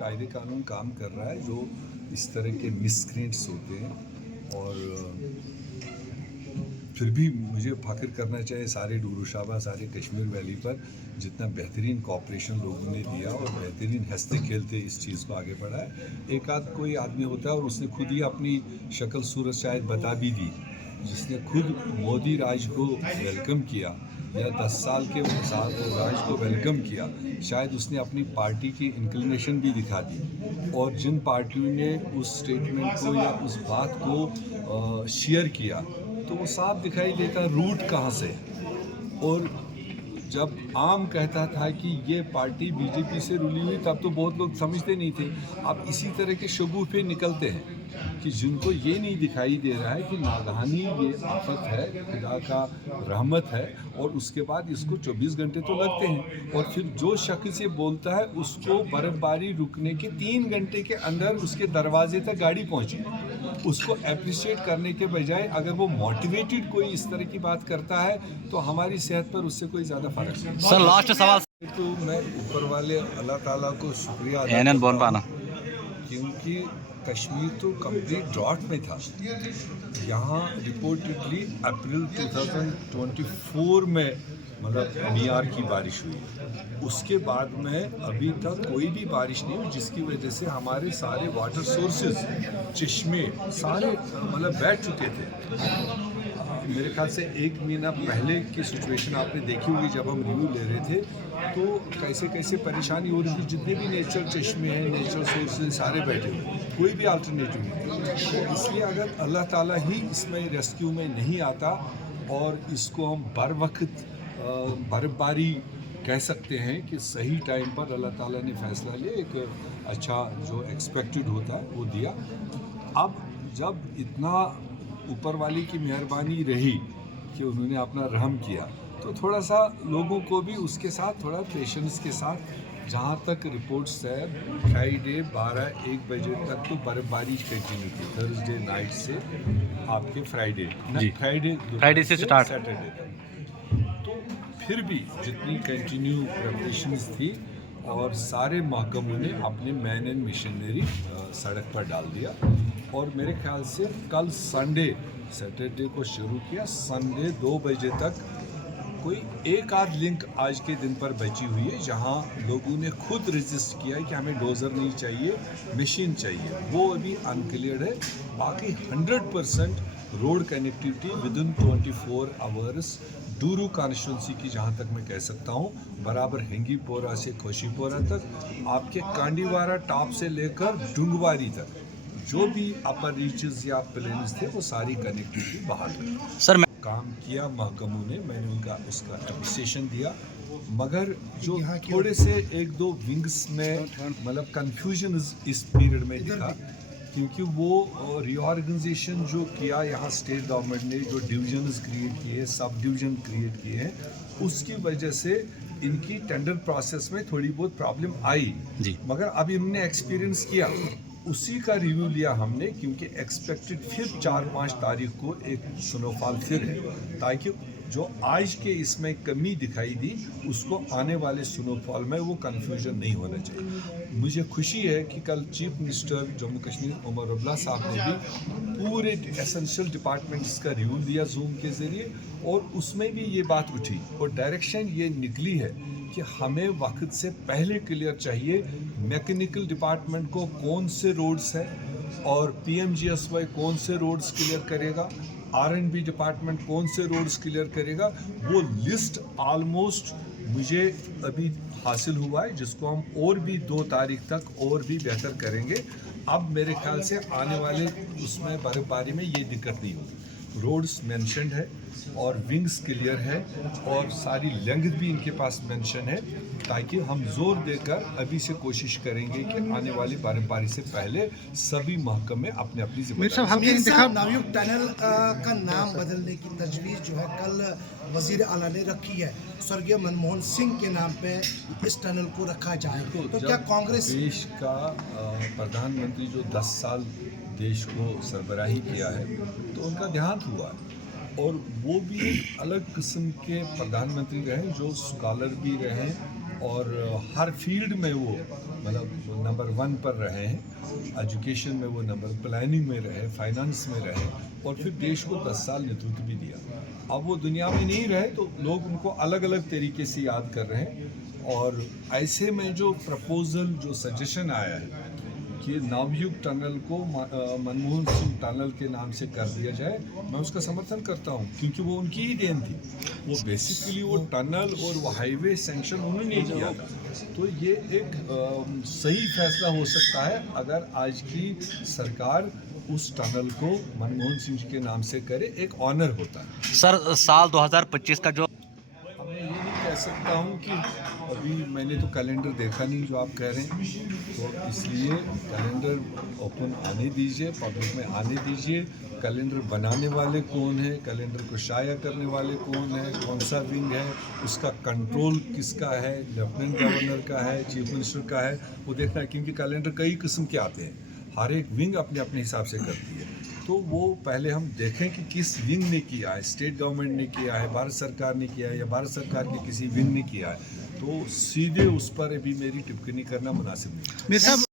कायदे कानून काम कर रहा है जो इस तरह के मिसक्रिएंट्स होते हैं। और फिर भी मुझे फ़ख्र करना चाहिए सारे डूरूशाबा सारे कश्मीर वैली पर, जितना बेहतरीन कॉपरेशन लोगों ने दिया और बेहतरीन हंसते खेलते इस चीज़ को आगे बढ़ाया। एक आध कोई आदमी होता है और उसने खुद ही अपनी शक्ल सूरत शायद बता भी दी, जिसने खुद मोदी राज को वेलकम किया या 10 साल के राज को वेलकम किया, शायद उसने अपनी पार्टी की इंक्लिनेशन भी दिखा दी। और जिन पार्टियों ने उस स्टेटमेंट को या उस बात को शेयर किया तो वो साफ दिखाई देता रूट कहाँ से। और जब आम कहता था कि ये पार्टी बीजेपी से रुली हुई, तब तो बहुत लोग समझते नहीं थे। अब इसी तरह के शगुफे निकलते हैं कि जिनको ये नहीं दिखाई दे रहा है कि नागहानी ये आफत है, खुदा का रहमत है, और उसके बाद इसको 24 घंटे तो लगते हैं। और फिर जो शख्स ये बोलता है उसको बर्फबारी रुकने के 3 घंटे के अंदर उसके दरवाजे तक गाड़ी पहुंची, उसको अप्रिशिएट करने के बजाय अगर वो मोटिवेटेड कोई इस तरह की बात करता है तो हमारी सेहत पर उससे कोई ज़्यादा फर्क नहीं। सर लास्ट सवाल। तो मैं ऊपर वाले अल्लाह ताला को शुक्रिया अदा करता हूं, क्योंकि कश्मीर तो कंप्लीट ड्रॉट में था। यहाँ रिपोर्टेडली अप्रैल 2024 में मतलब मियार की बारिश हुई, उसके बाद में अभी तक कोई भी बारिश नहीं हुई, जिसकी वजह से हमारे सारे वाटर सोर्सेज चश्मे सारे मतलब बैठ चुके थे। मेरे ख्याल से 1 महीना पहले की सिचुएशन आपने देखी होगी जब हम रिव्यू ले रहे थे, तो कैसे कैसे परेशानी हो रही थी। जितने भी नेचर चश्मे हैं, नेचर सोर्सेज सारे बैठे हुए, कोई भी अल्टरनेटिव नहीं। तो इसलिए अगर अल्लाह ताला ही इसमें रेस्क्यू में नहीं आता और इसको हम बर वक्त बर्फबारी कह सकते हैं कि सही टाइम पर अल्लाह ताला ने फैसला लिया, एक अच्छा जो एक्सपेक्टेड होता है वो दिया। अब जब इतना ऊपर वाली की मेहरबानी रही कि उन्होंने अपना रहम किया, तो थोड़ा सा लोगों को भी उसके साथ थोड़ा पेशेंस के साथ, जहाँ तक रिपोर्ट्स है फ्राइडे 12-1 बजे तक तो बर्फबारी कंटिन्यू थी, थर्सडे नाइट से आपके फ्राइडे से स्टार्ट सैटरडे तक। तो फिर भी जितनी कंटिन्यू प्रिपरेशंस थी और सारे महकमों ने अपने मैन एंड मशीनरी सड़क पर डाल दिया। और मेरे ख्याल से कल संडे सैटरडे को शुरू किया, संडे 2 बजे तक कोई एक आध लिंक आज के दिन पर बची हुई है जहां लोगों ने खुद रजिस्ट किया है कि हमें डोजर नहीं चाहिए, मशीन चाहिए, वो अभी अनक्लियर्ड है। बाकी 100% road connectivity within 24 hours Dooru constituency की, जहां तक मैं कह सकता हूं, बराबर हिंगीपोरा से खोशीपोरा तक, आपके कांडीवारा टॉप से लेकर डुंगवारी तक जो भी अपर रीचेस या प्लेन्स थे वो सारी कनेक्टिविटी बहाल है। सर काम किया महकमों ने, मैंने उनका उसका अप्रिसिएशन दिया, मगर जो थोड़े से 1-2 विंग्स में मतलब कन्फ्यूजन इस पीरियड में दिखा, क्योंकि वो रीऑर्गेनाइजेशन जो किया यहाँ स्टेट गवर्नमेंट ने, जो डिवीजन्स क्रिएट किए, सब डिवीजन क्रिएट किए हैं, उसकी वजह से इनकी टेंडर प्रोसेस में थोड़ी बहुत प्रॉब्लम आई जी। मगर अब इन्होंने एक्सपीरियंस किया, उसी का रिव्यू लिया हमने, क्योंकि एक्सपेक्टेड फिर 4-5 तारीख को एक स्नोफॉल फिर है, ताकि जो आज के इसमें कमी दिखाई दी उसको आने वाले स्नोफॉल में वो कन्फ्यूजन नहीं होना चाहिए। मुझे खुशी है कि कल चीफ मिनिस्टर जम्मू कश्मीर उमर अब्दुल्ला साहब ने भी पूरे एसेंशियल डिपार्टमेंट्स का रिव्यू दिया जूम के ज़रिए, और उसमें भी ये बात उठी और डायरेक्शन ये निकली है कि हमें वक्त से पहले क्लियर चाहिए मैकेनिकल डिपार्टमेंट को कौन से रोड्स है और PMGSY कौन से रोड्स क्लियर करेगा, R&B डिपार्टमेंट कौन से रोड्स क्लियर करेगा। वो लिस्ट ऑलमोस्ट मुझे अभी हासिल हुआ है, जिसको हम और भी 2 तारीख तक और भी बेहतर करेंगे। अब मेरे ख्याल से आने वाले उसमें बर्फबारी में ये दिक्कत नहीं होगी। रोड्स मेंशन्ड है और विंग्स क्लियर है और सारी लेंथ भी इनके पास मेंशन है, ताकि हम जोर देकर अभी से कोशिश करेंगे कि आने वाली बर्फबारी से पहले सभी महकमे अपने अपनी जिम्मेदारी। नाविक टनल का नाम बदलने की तजवीज़ जो है कल वजीर आला ने रखी है, स्वर्गीय मनमोहन सिंह के नाम पे इस टनल को रखा जाए, तो क्या कांग्रेस देश का प्रधानमंत्री जो 10 साल देश को सरबराही किया है, तो उनका देहांत हुआ है, और वो भी एक अलग किस्म के प्रधानमंत्री रहे जो स्कॉलर भी रहे और हर फील्ड में वो मतलब नंबर 1 पर रहे हैं, एजुकेशन में वो नंबर, प्लानिंग में रहे, फाइनेंस में रहे, और फिर देश को 10 साल नेतृत्व भी दिया। अब वो दुनिया में नहीं रहे तो लोग उनको अलग अलग तरीके से याद कर रहे हैं। और ऐसे में जो प्रपोजल, जो सजेशन आया है कि नवयुग टनल को मनमोहन सिंह टनल के नाम से कर दिया जाए, मैं उसका समर्थन करता हूं, क्योंकि वो उनकी ही देन थी। वो बेसिकली वो टनल और वो हाईवे सैंक्शन उन्होंने किया था। तो ये एक सही फैसला हो सकता है अगर आज की सरकार उस टनल को मनमोहन सिंह के नाम से करे, एक ऑनर होता है। सर साल 2025 का जो अब मैं ये नहीं कह सकता हूँ कि अभी मैंने तो कैलेंडर देखा नहीं जो आप कह रहे हैं, तो इसलिए कैलेंडर ओपन आने दीजिए, पब्लिक में आने दीजिए। कैलेंडर बनाने वाले कौन है, कैलेंडर को शाया करने वाले कौन है, कौन सा विंग है, उसका कंट्रोल किसका है, लेफ्टिनेंट गवर्नर का है, चीफ मिनिस्टर का है, वो देखना है। क्योंकि कैलेंडर कई किस्म के आते हैं, हर एक विंग अपने अपने हिसाब से करती है। तो वो पहले हम देखें कि किस विंग ने किया है, स्टेट गवर्नमेंट ने किया है, भारत सरकार ने किया है, या भारत सरकार के किसी विंग ने किया है, तो सीधे उस पर अभी मेरी टिप्पणी करना मुनासिब नहीं है।